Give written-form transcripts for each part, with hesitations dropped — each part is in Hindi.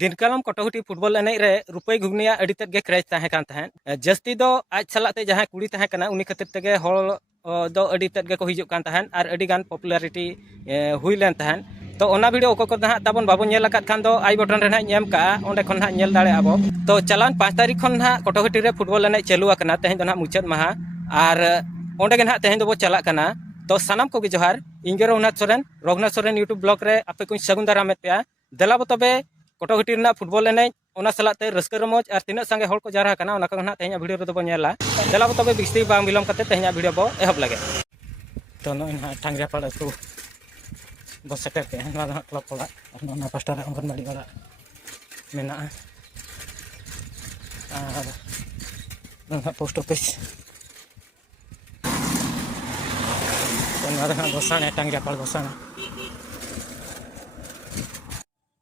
दिनकालम कटोहटी फुटबॉल एनेज रे रुपये घुगनिया अड़ी तेज गे क्रेज तहे कान तहेन जस्ती दो आज सलाते जहां कुड़ी तहे कना उनी खातिर तेगे हॉल दो अड़ी तेज गे को हिजुग कान तहेन आर अड़ी गान पॉपुलैरिटी हुई लेन तहेन तो ओना वीडियो को ना ताबन बाबन नेल अकाद खान दो आई बटन रे ना एम का ओंडे खन ना नेल दाड़े आबो तो चलान 5 तारीख खन ना कटोहटी रे फुटबॉल एनेज चालू आकना तेहेन दो ना मुचाद माहा आर ओंडे गे ना तेहेन दो बो चला कना तो सानाम को जोहार इंगे रघुनाथ सोरेन यूट्यूब ब्लॉग रे आपे को सगुन दाराम पे देला तबे कटोहटी फुटबॉल एनेज सलाते रस्क रमोज और तीना संगे हर को जारा करना तेज भिडियो रेदो नेला देला तबे बिस्ती बांग बिलम करते तेज भिडियो बो एहब लगे तो ना टांगरियापाड़ आतु बस सेटर पे क्लब पड़ा पास्टा अंगनबाड़ी वाला मेना पोस्ट ऑफिस बसाने टांगरियापाड़ बसाने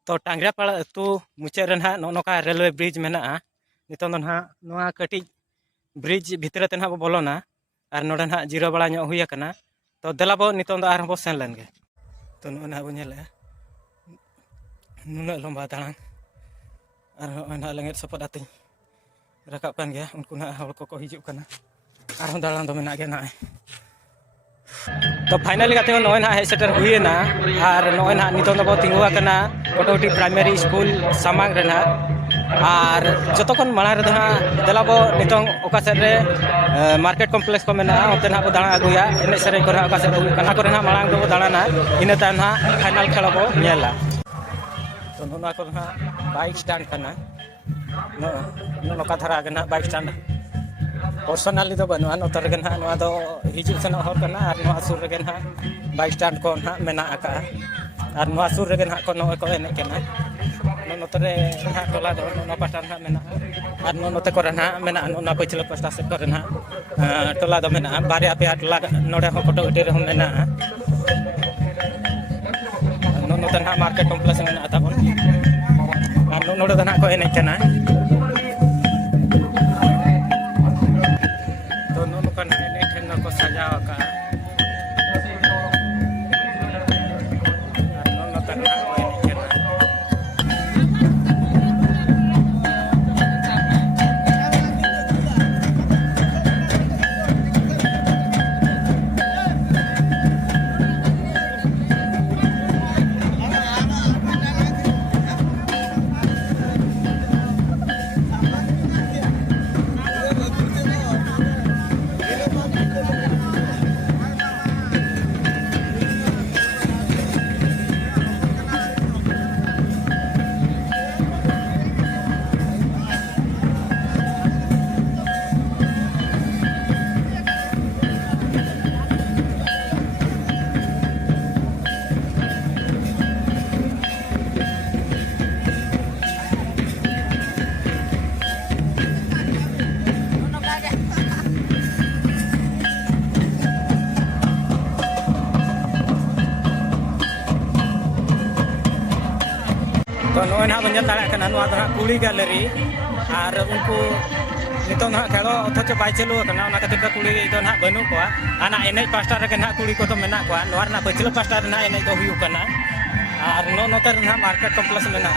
तो टांगरियापाड़ आतु मुचाद रे नौका रेलवे ब्रिज मेना नितों दो ना कटी ब्रिज भितर ते बो बोलोना और नोडे ना जीरो बड़ा हुई आकना तो देला बो नितों दो आरबो सेन लेन गे तो ना बो नेले नुना लंबा दाड़ान और ना लेंगे सपद आते रकाब कान गया उनको ना हर को हिजुग कना और दाड़ान दो मेना गे ना तो फाइनली गाते नॉय ना हेज सेटर हुईना और नॉय ना नितों दो तिंगुआ कना कटोहटी प्राइमरी स्कूल सामांग रे ना और जतोखन माड़ा रे ना देला बो नितों ओका सेट रे मार्केट कॉम्प्लेक्स को मेना ओते ना बो दाड़ा आगुया एने सेरे को ओका सेट कना को ना माड़ांग दो दाड़ाना इना ता ना फाइनल खेल बो नेला तो नोना को ना बाइक स्टैंड कना नोका धारा गना बाइक स्टैंड पर्सनली दो बनुआ नोतर गे ना नोआ दो हिजुग सेना हर कना और नोआ सुर रे ना बाइक स्टैंड को ना मेना आका और नोआ सुर रे ना को नो को एने केना नोतरे ना टोला दो नो पाटा ना मेना और नोते को ना मेना नो पछले पास्टा से को ना टोला दो मेना बारे पे टोला नोडे हो कटोहटी रे मेना नोते ना मार्केट कॉम्प्लेक्स मेना ताबन और नोडे ना को एने केना सजाव का तो नॉय ना बंजल दाड़ा कना नोआ दो कुड़ी गैलरी और उनको नितों ना खेलो अथच बाय चालू कना ना खातिर कुड़ी दो ना बनू को आना एनेज पास्टा रे ना कुड़ी को तो मेना को नोआ ना पछले पास्टा रे ना एनेज दो हुयु कना और नोते ना मार्केट कॉम्प्लेक्स मेना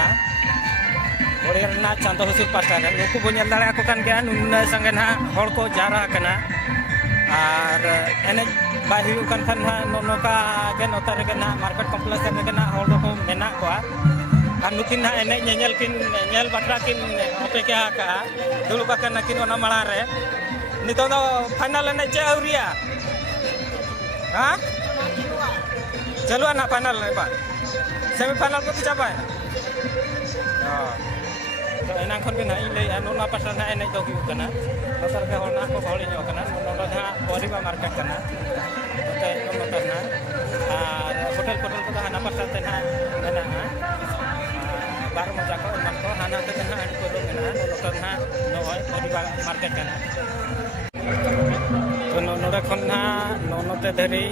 ओरे ना चांदो हसुर पास्टा रे नुकु बंजल दाड़ा को कान गया नुना संगे ना हर को जारा कना और एनेज बाय हुयु कान खान नोका गे नोता रे ना मार्केट कॉम्प्लेक्स रे ना हर को मेना को और नुकिन ना एने नेल किन नेल बाट्रा किन अपेक्षा का दुलुबा कना किन ओना माड़ा रे नितो दो फाइनल एने चे औरिया हां चलो ना फाइनल ने बा सेमीफाइनल को चाबाय तो एना खन के ना ले नोना पासा ना एने दो हुयु कना नोतर के होना को भौली नो कना नोना धा परिबा मार्केट कना ते नोतर ना और होटल को हाना पासा ते ना मेना बार मजा को नको हाना ते ना हन को दो मेना नोतर ना नोय परिबा मार्केट कना तो नोडे खन ना नोते धरी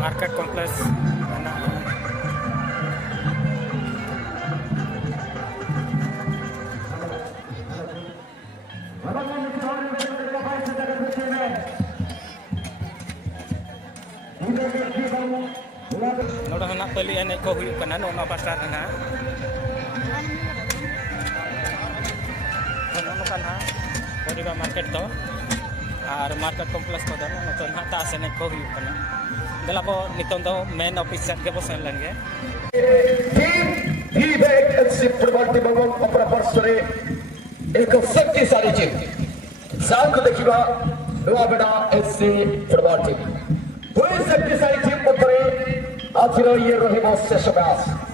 मार्केट कॉम्प्लेक्स ना नोडे ना पली एने को हुयु कना नोना पास्टा ना मार्केट तो और मार्केट कॉम्प्लेक्स को दो नतो ना ता से को हुई कना देला बो नितों दो मेन ऑफिस सेट के बो सेन लंगे ही बैक एफसी फुटबॉल टीम को अपना वर्षरे एक शक्तिशाली टीम साल को देखिबा नवाबेड़ा एफसी फुटबॉल टीम पूरी शक्तिशाली टीम पत्रे आथिरो ये रहिबो शेष मैच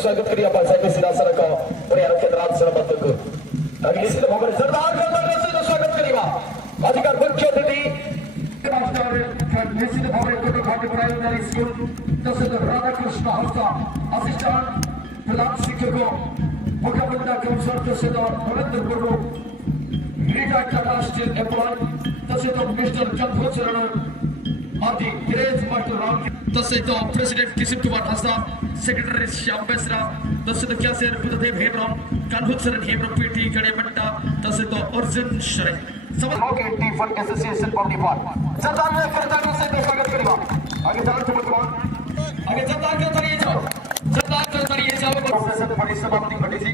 स्वागत करिए आप साइकिल सिरासर का पुणे आरोग्य रात सरबत को अगली निश्चित भाव में सरदार का स्वागत करिएगा अधिकार मुख्य अतिथि मास्टर निश्चित भाव में कोटि घाटी प्राइमरी स्कूल तसेच राधाकृष्ण हंसा असिस्टेंट प्रधान शिक्षक मुख्यमंत्री काउंसिलर तसेच नरेंद्र गुरु रिटायर्ड राष्ट्रीय एम्प्लॉय तसेच मिस्टर चंद्र चरण आदि ग्रेज मास्टर राम तसेच प्रेसिडेंट किशन कुमार हंसा सेक्रेटरी श्याम बेसरा तसेच क्यासेर बुद्धदेव हेमराम कान्हुत्सरन हेमराम पीटी गणे मट्टा तसेच अर्जुन शरे समूह टी फंड एसोसिएशन फॉर डिपार्ट सरदार ने सरदार से स्वागत करेगा आगे चलो चमत्कार आगे सरदार के तरिए जाओ प्रोफेसर बड़ी समाप्ति घटी थी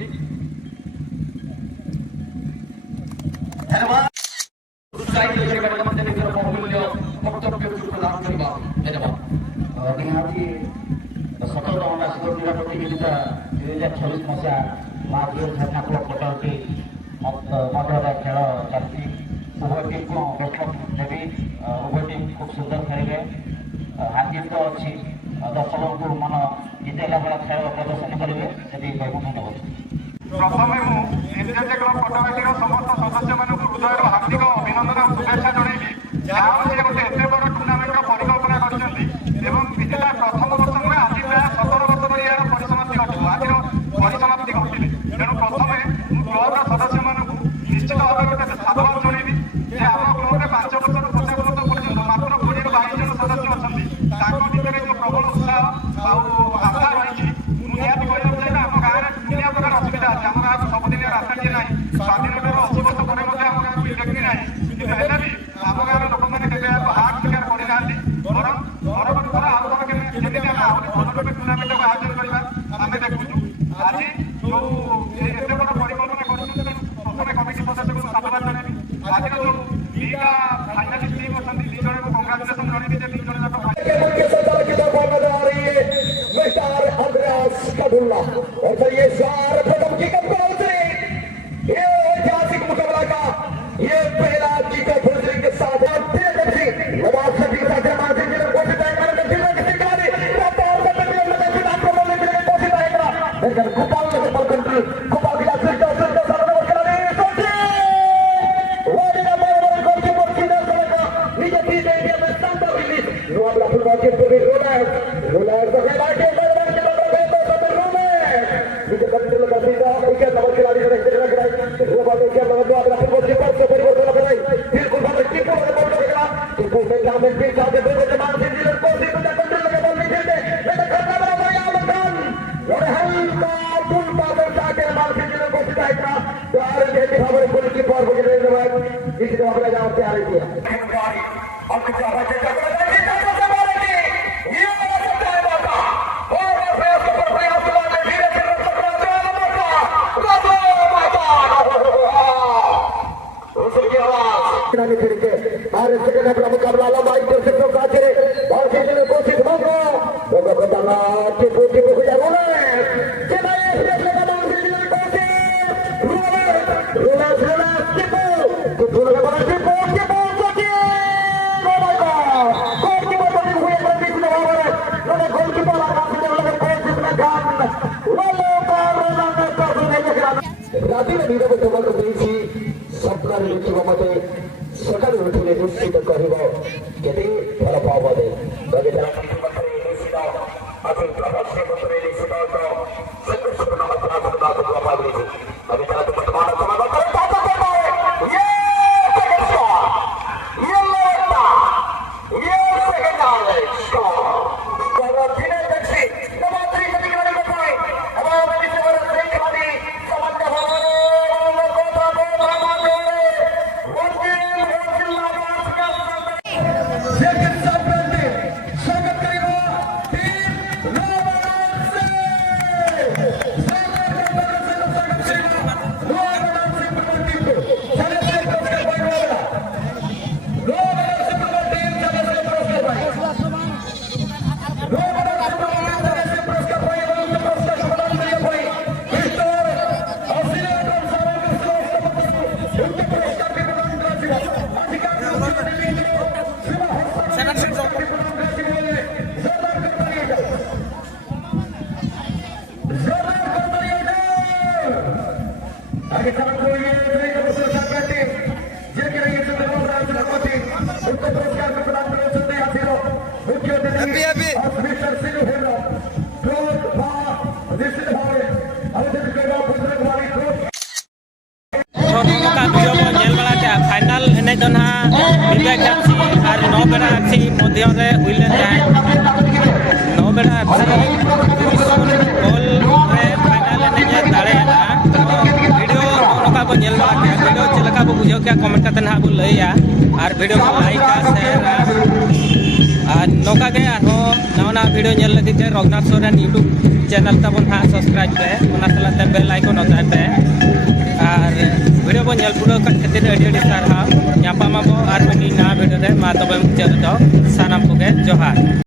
धन्यवाद साइड लेके कार्यक्रम देने के लिए बहुमूल्य वक्तव्य प्रदान करेगा धन्यवाद निहाती सतत अनाशिक क्रीड़ा प्रतियोगिता 2026 मसीहा मार्च झारना क्लब पटाउटी मध्य खेल चलती उभय टीम को बेस्ट देवी उभय टीम खूब सुंदर खेलिए हार जीत तो अच्छी दर्शकों को मन जितेला बेला खेल प्रदर्शन करेंगे यदि धन्यवाद प्रथमे मुझे क्लब पटाउटी समस्त सदस्य मान हृदय हार्दिक अभिनंदन और शुभेच्छा जनइबी जहाँ गोटे एत बड़ टूर्णामेंट परिकल्पना कर विजेता प्रथम वर्ष नुहे आज प्राय 17 वर्ष पर यार परिसमाप्ति घटू आज परिसमाप्ति घटिले तेणु प्रथमे क्लब्र सदस्य मानक निश्चित भाव गोटे साधुवाद जनइबी जे आम क्लब्रे 5 वर्ष 50 वर्ष पर्यटन मात्र 20 ରୁ 22 जन सदस्य अच्छा भितर जो प्रबल उत्साह आशा रही निहती कहूँ चाहिए आम गाँव में दुनिया प्रकार असुविधा अच्छे आम गाँव सबुदिन रास्ताटी ना स्वाधीनतार 80 वर्ष पर आम गाँव को इलेक्ट्री ना कि आम गाँव लोक मैंने हार्ट शिकार करना बर परवर्त थर आउ थर केमी आम भल टूर्णामेंट को आयोजन करवा आम देखुचु आज जो एत बड़ परिकल्पना कर कमिटी सदस्य को साधुवाद जनइबी आज जो दुईटा फाइनालिस्ट टीम अच्छा दुई जन को कंग्राचुलेसन जनइबी जे दुई ऐतिहासिक मुकाबला का ये पहला जीत फुलसिंह के साथ मुकाबला गोलकीपर ରାତିରେ ନିରବ ଜବାବ ଦେଇଛି ସ୍ୱପ୍ନରେ ଦେଖିବ ମତେ ସକାଳୁ ଉଠିଲେ ନିଶ୍ଚିତ କହିବ କେତେ ଭଲ ପାଅ ମତେ ବଗିଚାର ନିଶ୍ଚିତ ଆଜି ପ୍ରବାସୀ ମତରେ ନିଶ୍ଚିତ ସଂଘର୍ଷ ମହାତ୍ମା ସୁଦାସ ପ୍ରଭାବିତ ବଗିଚାର ବର୍ତ୍ତମାନ ସମାଗମ করে তাতে পারে फाइनल एनएच दो ना विवेक एफसी और 9 बेड़ा एफसी मध्य रे हुईलेन जाए 9 बेड़ा एफसी गोल रे फाइनल एनएच दाड़ेना वीडियो नोका को नेल बड़ा के वीडियो चलका को बुझो क्या कमेंट करते ना बो लइया और वीडियो को लाइक शेयर और नोका के आरो नवा वीडियो नेल लगी ते रघुनाथ सोरेन यूट्यूब चैनल तबन हा सब्सक्राइब पे ओना सलाते बेल आइकन होता पे और वीडियो को नेल पुरो खातिर अड़ी सारा और वीडियो रे मा तबे मुचाद दो सानाम को जोहार।